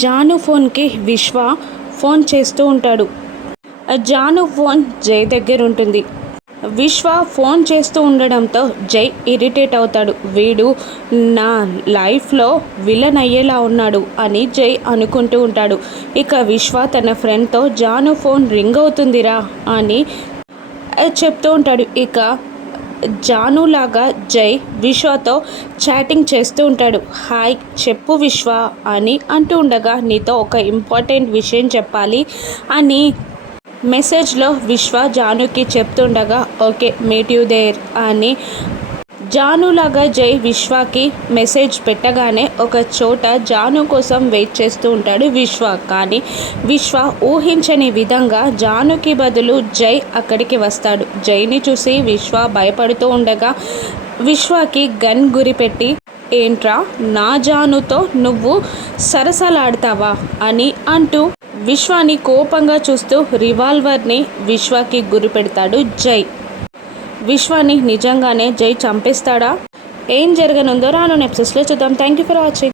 జాను ఫోన్కి విశ్వ ఫోన్ చేస్తూ ఉంటాడు. జాను ఫోన్ జై దగ్గర ఉంటుంది. విశ్వ ఫోన్ చేస్తూ ఉండడంతో జై ఇరిటేట్ అవుతాడు. వీడు నా లైఫ్లో విలన్ అయ్యేలా ఉన్నాడు అని జై అనుకుంటూ ఉంటాడు. ఇక విశ్వ తన ఫ్రెండ్తో జాను ఫోన్ రింగ్ అవుతుందిరా అని చెప్తూ ఉంటాడు. ఇక జానులాగా జై విశ్వతో చాటింగ్ చేస్తూ ఉంటాడు. హాయ్ చెప్పు విశ్వ అని అంటూ ఉండగా నీతో ఒక ఇంపార్టెంట్ విషయం చెప్పాలి అని మెసేజ్లో విశ్వ జానుకి చెప్తుండగా ఓకే మీట్ యూ దేర్ అని జానులాగా జై విశ్వకి మెసేజ్ పెట్టగానే ఒక చోట జాను కోసం వెయిట్ చేస్తూ ఉంటాడు విశ్వ. కానీ విశ్వ ఊహించని విధంగా జానుకి బదులు జై అక్కడికి వస్తాడు. జైని చూసి విశ్వ భయపడుతూ ఉండగా విశ్వకి గన్ గురిపెట్టి ఏంట్రా నా జానుతో నువ్వు సరసలాడతావా? అని అంటూ విశ్వాని కోపంగా చూస్తూ రివాల్వర్ని విశ్వకి గురిపెడతాడు జై. విశ్వాన్ని నిజంగానే జై చంపేస్తాడా? ఏం జరగనుందో రాను నెప్సెస్లో చూద్దాం. Thank you for watching